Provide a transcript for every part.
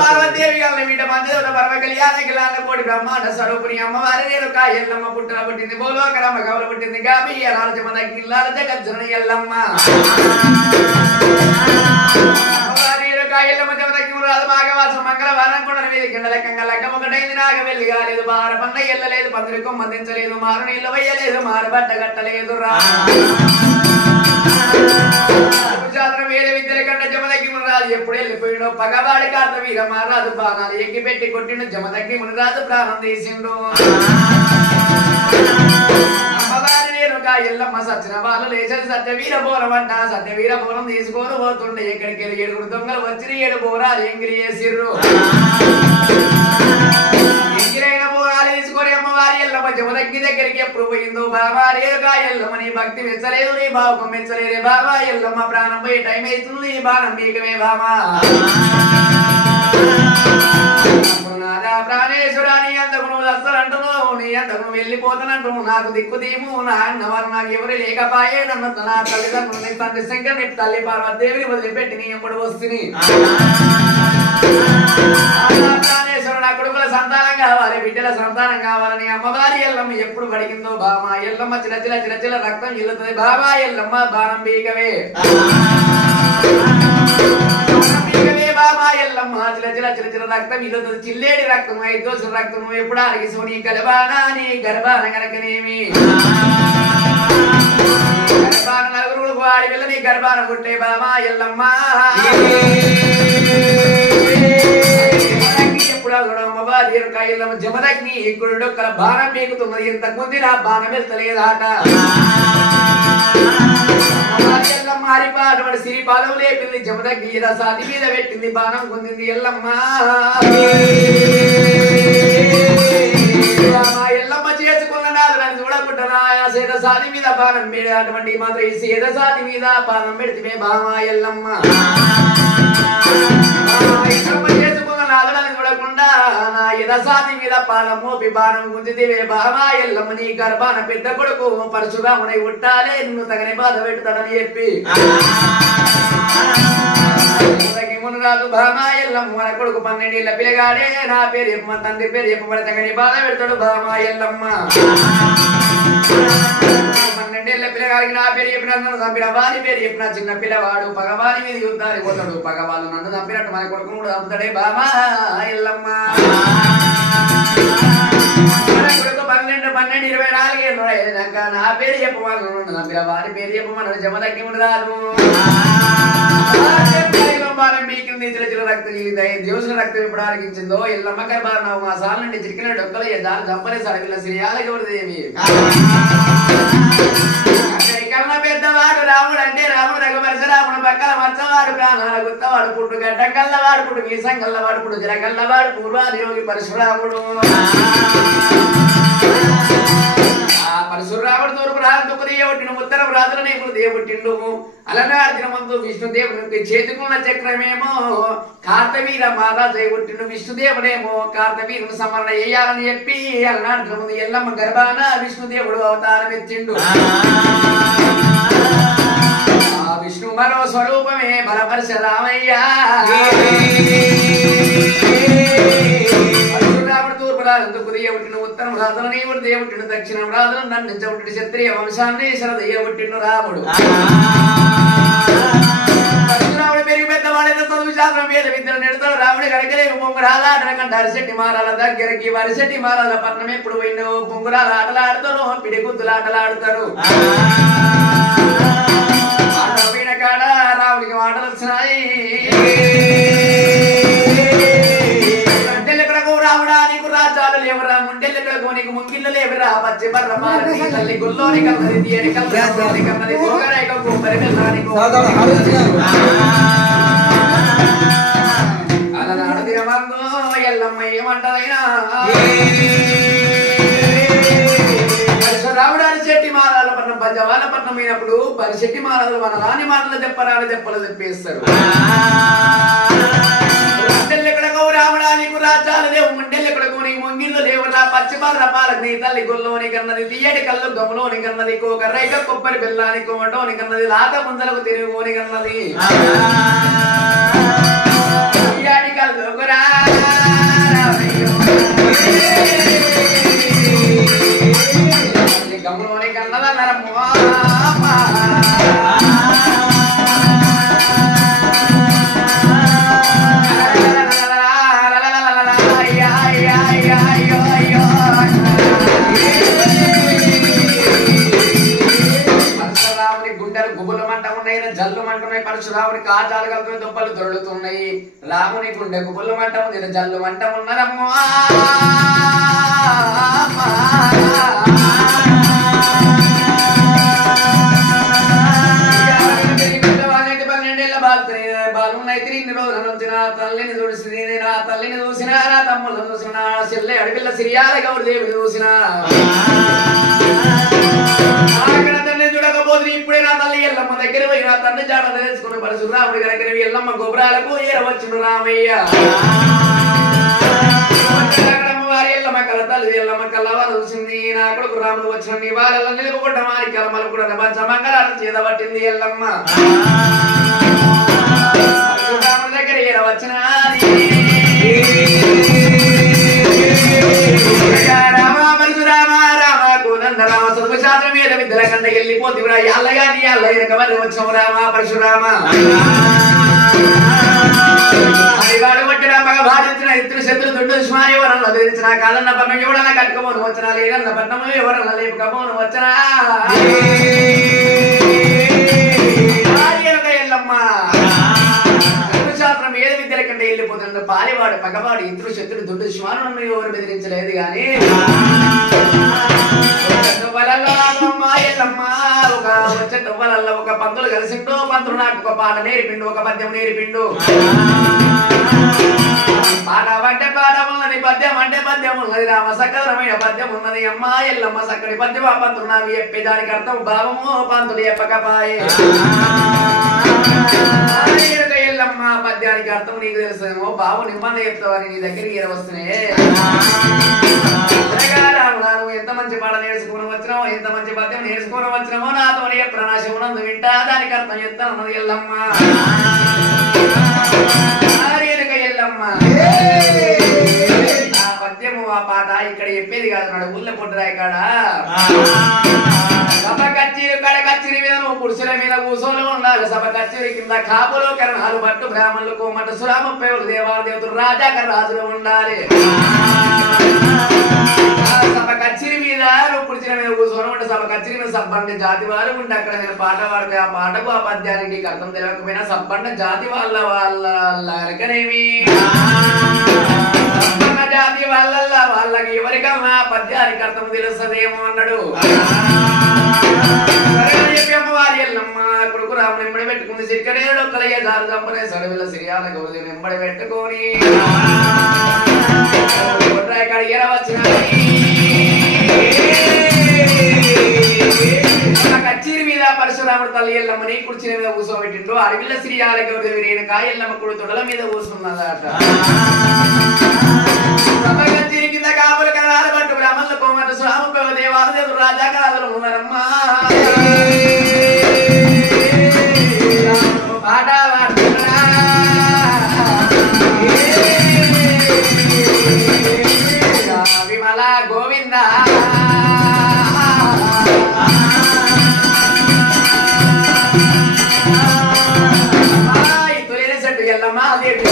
పార్వతీదేవి వీట పంచదేవత పరమ కళ్యాణ కిలాల కోటి బ్రహ్మాండ స్వరూపుని అమ్మవారి రేణుకా ఎల్లమ్మ పుట్టిన పుట్టింది బోలోకరమ్మ గౌర పుట్టింది గామి రాజమద గిల్లాల జగజ్జనని ఎల్లమ్మ అమ్మవారి రేణుకా ఎల్లమ్మ జమదగ్గి రాజు మాఘవాసం మంగళవారం కొండల మీద కిండలకంగా లగ్గం ఒకటైంది నాగ వెళ్ళి కాలేదు బార పండ ఎల్లలేదు పందిరి కొమ్మందించలేదు మారు నీళ్ళు వేయలేదు మారు బట్ట కట్టలేదు రా వేద విద్యల కంటే జమదగ్గి మునిరాజు ఎప్పుడు వెళ్ళిపోయిండో పగవాడి కార్త వీర మహారాజు బాణాలు ఎక్కి పెట్టి కొట్టిండు జమదగ్గి మునిరాజు ప్రాణం తీసిండు అమ్మవారి రేణుకా ఎల్లమ్మ సచ్చిన వాళ్ళు లేచేది సత్యవీర బోరం అంట సత్యవీర బోరం తీసుకొని పోతుండే ఎక్కడికి వెళ్ళి 7 దొంగలు వచ్చి 7 బోరాలు ఎంగిరి చేసిర్రు ఎంగిరైన బోరాలు తీసుకొని అమ్మవారి ఎల్లమ్మ జమదగ్గి దగ్గరికి ఎప్పుడు పోయిందో బాబా రేణుకా ఎల్లమ్మ నీ భక్తి మెచ్చలేదు నీ భావం మెచ్చలేదే బాబా ఎల్లమ్మ ప్రాణం పోయే టైం అవుతుంది నీ బాణం మీకమే బాబా ప్రాణేశ్వరా నీ అంతకు నువ్వు అస్సలంటున్నావు నీ అంతకు నువ్వు వెళ్ళిపోతానంటున్నావు నాకు దిక్కు దీము నా అన్నవారు నాకు ఎవరు లేకపాయే నన్ను నా తల్లిదండ్రులు నీ తండ్రి శంకర్ నీ తల్లి పార్వతీదేవిని వదిలిపెట్టి నీ ఎప్పుడు వస్తుంది ప్రాణేశ్వరు నా కొడుకుల సంతానం కావాలి బిడ్డల సంతానం కావాలని అమ్మవారి ఎల్లమ్మ ఎప్పుడు పడిగిందో బామా ఎల్లమ్మ చిలచిల రక్తం ఇల్లుతుంది బాబా ఎల్లమ్మ బాణం బీగవే బాబా ఎల్లమ్మ చిలచిల రక్తం ఇల్లుతుంది చిల్లేడి రక్తం 5 దోసుల రక్తం నువ్వు ఎప్పుడు అరిగిసు నీ గర్భాన నీ గర్భాన గనకనేమి గర్భాన నలుగురు వాడి వెళ్ళ నీ గర్భాన పుట్టే బాబా ఎల్లమ్మ జమదగ్ని గుడొక్కల బాణం మేకుతున్నది ఇంతకు ముందు నా బాణం వెళ్తలేదాట ఎల్లమ్మ హరిపాటు సిరిపాదం లేపింది జమదగ్ని రసాది మీద పెట్టింది బాణం పొందింది ఎల్లమ్మ ఎల్లమ్మ చేసుకున్న నాదులను చూడకుంటున్నా సేదసాది మీద బాణం పెడ అటువంటి మాత్రం ఈ సేదసాది మీద బాణం పెడితే బామా ఎల్లమ్మ చేసుకున్న నాదులను చూడకుండా నా ఎదసాది మీద పాలం మోపి బాణం గుంజిదివే బామా ఎల్లమ్మ నీ గర్భాన పెద్ద కొడుకు పరశురాముడై ఉట్టాలే నిన్ను తగని బాధ పెడతాడని చెప్పి మునరాజు బామా ఎల్లమ్మ మన కొడుకు 12 ఏళ్ల పిల్లగాడే నా పేరు చెప్పమ తండ్రి పేరు చెప్పబడి తగని బాధ పెడతాడు బామా ఎల్లమ్మ 12 ఏళ్ల పిల్లగాడికి నా పేరు చెప్పిన నన్ను చంపిన వారి పేరు చెప్పిన చిన్న పిల్లవాడు పగవారి మీద యుద్ధానికి పోతాడు పగవాళ్ళు నన్ను చంపినట్టు మన కొడుకు కూడా చంపుతాడే బామా ఎల్లమ్మ కొడుకు 12 24 ఏళ్ళు అయినాక నా పేరు చెప్పవాళ్ళు చంపిన వారి పేరు చెప్పమన్నాడు జమదగ్గి మునిరాజు చిల రక్తం దేవుల రక్తం ఎప్పుడు ఆరగించిందో ఎల్లమ్మ గర్భాన 9 మాసాల నుండి చిరికిన డొక్కలు దాని చంపలే సడవిల శ్రీయాలకి ఎవరిదేమి కన్న పెద్దవాడు రాముడు అంటే రాముడు రఘుపరశురాముడు పక్కల మచ్చవాడు ప్రాణాల గుత్తవాడు పుట్టు గడ్డ కల్లవాడు పుట్టు మీసం కల్లవాడు పుట్టు జల కల్లవాడు పూర్వాదియోగి పరశురాముడు పరశురాముడు తూర్పు రాజుకు దేవుట్టిన ఉత్తరం రాత్రులు నీకు దేవుట్టిండు అలనాడిన ముందు విష్ణుదేవునికి చేతుకున్న చక్రమేమో కార్తవీర మహారాజు పుట్టిండు విష్ణుదేవుడేమో కార్తవీరుని సమరణ చేయాలని చెప్పి అలనాడిన ముందు ఎల్లమ్మ గర్భాన విష్ణుదేవుడు అవతారం ఎత్తిండు విష్ణు మరో స్వరూపమే బలపరశరామయ్య దేవుడిని ఉత్తరం రాజులు నీవుడు దేవుడిని దక్షిణం రాజులు నన్ను చౌటి క్షత్రియ వంశాన్ని శరదయ్యబుట్టిండు రాముడు పరశురాముడు పెరిగి పెద్దవాడైతే చదువు శాస్త్రం వేద విద్యలు నెడతాడు రాముడి కడకలేవు పొంగురాల ఆటలకంటే అరిశెట్టి మారాల దగ్గరికి వరిశెట్టి మారాల పట్నం ఎప్పుడు పోయినావు పొంగురాల ఆటలు ఆడతారు పిడిగుద్దులు ఆటలు ఆడతారు పోయిన కాడ రాముడికి మాటలు వచ్చినాయి రాముడా నీకు రాజాలు లేవరా ముండెల్లెక్కడకు నీకు ముంగిళ్ళు లేవరా పచ్చి బర్ర మారి తల్లి గుల్లోని కన్నది తీయని కన్నది కన్నది గోగరాయిక గోపరి వెళ్ళానికి అలనాడు దినమందు ఎల్లమ్మ ఏమంటదైనా పరశురాముడు అరిశెట్టి మారాల పట్నం పంచవాళ్ళ పట్నం అయినప్పుడు పరిశెట్టి మారాలు మన రాని మాటలు చెప్పరాని చెప్పలు చెప్పేస్తారు రాముడా నీకు రాజాలు లేవు ముండెల్లెక్కడకు నీకు ముంగిళ్ళు లేవురా పచ్చిబాల పాలకు నీ తల్లి గుల్లోని కన్నది తీయటి కళ్ళు గమలోని కన్నది కోక రైక కొబ్బరి బెల్లాని కోమటోని కన్నది లాత ముందలకు తిరుగుని కన్నది పరశురాముని కాచాలు కలిపిన దుప్పలు దొరుకుతున్నాయి. రాముని గుండెకు పుల్లు మంటము నిర జల్లు మంటమున్నరమ్మా. బాలున్నైతే ఇన్ని రోజులు వచ్చిన తల్లిని చూసి నా తల్లిని చూసిన నా తమ్ముళ్ళని చూసిన చెల్లె అడవిల్ల సిరియాల గౌరి దేవుడు చూసిన చూడకపోతే ఇప్పుడే నా తల్లి ఎల్లమ్మ దగ్గర పోయి నా తండ్రి జాడ తెలుసుకుని పరశురాముడి దగ్గర ఎల్లమ్మ గోపురాలకు ఏరవచ్చును రామయ్య. వారి ఎల్లమ్మ కల తల్లి ఎల్లమ్మ కల్లవారు చూసింది. నా కొడుకు రాముడు వచ్చిన వాళ్ళ నిలుపుకుంట మారి కలమలు కూడా మంగళారం చేత పట్టింది ఎల్లమ్మ. పరశురాముడి దగ్గర ఏరవచ్చిన రామ సుశాస్త్రం మీద విద్యల కంట వెళ్ళిపోతురా ఎల్లగాని ఎల్ల వెనకమని వచ్చాము రామ పరశురామ. అడివాడు పట్టిన మగ భారించిన ఇద్దరు శత్రులు దుడ్డు దుష్మాని ఎవరన్నా ధరించిన కాదన్న పన్నం ఎవడన్నా కట్టుకోమని వచ్చినా లేదన్న పన్నము ఎవరన్నా లేపుకపోను వచ్చినా ఎల్లమ్మ. శాస్త్రం ఏది విద్యల కంటే వెళ్ళిపోతుంది. పాలివాడు పగవాడు ఇద్దరు శత్రులు దుడ్డు దుష్మాను ఎవరు బెదిరించలేదు గాని ఒక పంతులు కలిసిండు. పంతులు నాకు ఒక పాట నేర్పిండు, ఒక పద్యం నేర్పిండు. పాట అంటే పాట ఉన్నది, పద్యం అంటే పద్యం ఉన్నది. రామ సకలమైన పద్యం ఉన్నది అమ్మ ఎల్లమ్మ సక్కడి పద్యం. ఆ పంతులు నాకు చెప్పే దానికి అర్థం భావము పంతులు చెప్పకపాయే. ఎల్లమ్మ పద్యానికి అర్థం నీకు తెలుసేమో, బాబు నిమ్మన్న చెప్తావని నీ దగ్గరికి వస్తున్నాయి. నువ్వు ఎంత మంచి పాట నేర్చుకుని వచ్చినావో, ఎంత మంచి పద్యం నేర్చుకుని వచ్చినామో నాతో ప్రణాశివునందు వింటా దానికి అర్థం చెప్తానన్నది ఎల్లమ్మ. ఎల్లమ్మ ఆ పద్యము ఆ పాట ఇక్కడ చెప్పేది కాదు, నాడు ఊళ్ళో పొట్టురాయి కాడ సభ కచ్చేరి కడ కచ్చేరి మీద నువ్వు పురుషుల మీద కూసోలు ఉండాలి. సభ కచ్చేరి కింద కాపులు కరణాలు పట్టు బ్రాహ్మణులు కోమట సురామప్పేవులు దేవాల దేవతలు రాజాక రాజులు ఉండాలి. సభ కచ్చిరి మీద నువ్వు పుడిచిన మీద కూర్చొని ఉంటే సభ కచ్చిరి మీద సబ్బండ జాతి వారు ఉంటే అక్కడ నేను పాట పాడితే ఆ పాటకు ఆ పద్యానికి నీకు అర్థం తెలియకపోయినా సబ్బండ జాతి వాళ్ళకనేమి సబ్బండ జాతి వాళ్ళకి ఎవరికన్నా పద్యానికి అర్థం తెలుస్తుందేమో అన్నాడు. వారి ఎల్లమ్మ కొడుకు రాముడు ఎంబడి పెట్టుకుని సిరికనేడు కలయ్య దారు చంపనే సడవిల సిరియాల గౌరి ఎంబడి పెట్టుకొని కచ్చిరి మీద పరశురాముడు తల్లి ఎల్లమ్మని కుర్చీల మీద కూర్చోబెట్టిండ్రు. అడవిల శ్రీయాల గౌరి రేణుక ఎల్లమ్మ కొడు తొడల మీద కూర్చున్నదట. కచ్చిరి కింద కాపుల కరాలు పట్టు బ్రాహ్మణుల కోమట సురాము దేవాల దేవుడు రాజా కాదులు ఉన్నారమ్మా. పాట పాడుతున్నా విమల గోవింద తొలిన చెట్టు ఎల్లమ్మ దేవి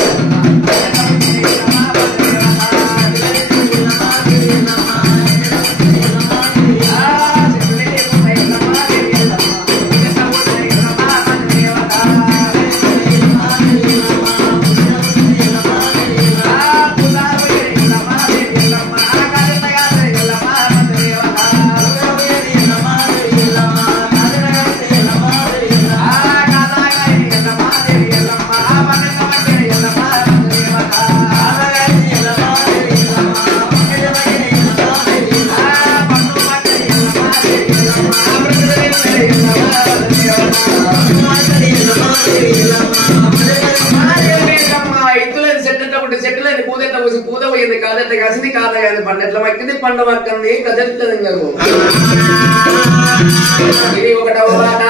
పూత పోయింది కాదెట్ల కాసింది కాదగాది పండెట్ల మక్కింది పండ మక్కంది కదెట్లది ఇది ఒకటవ పాట.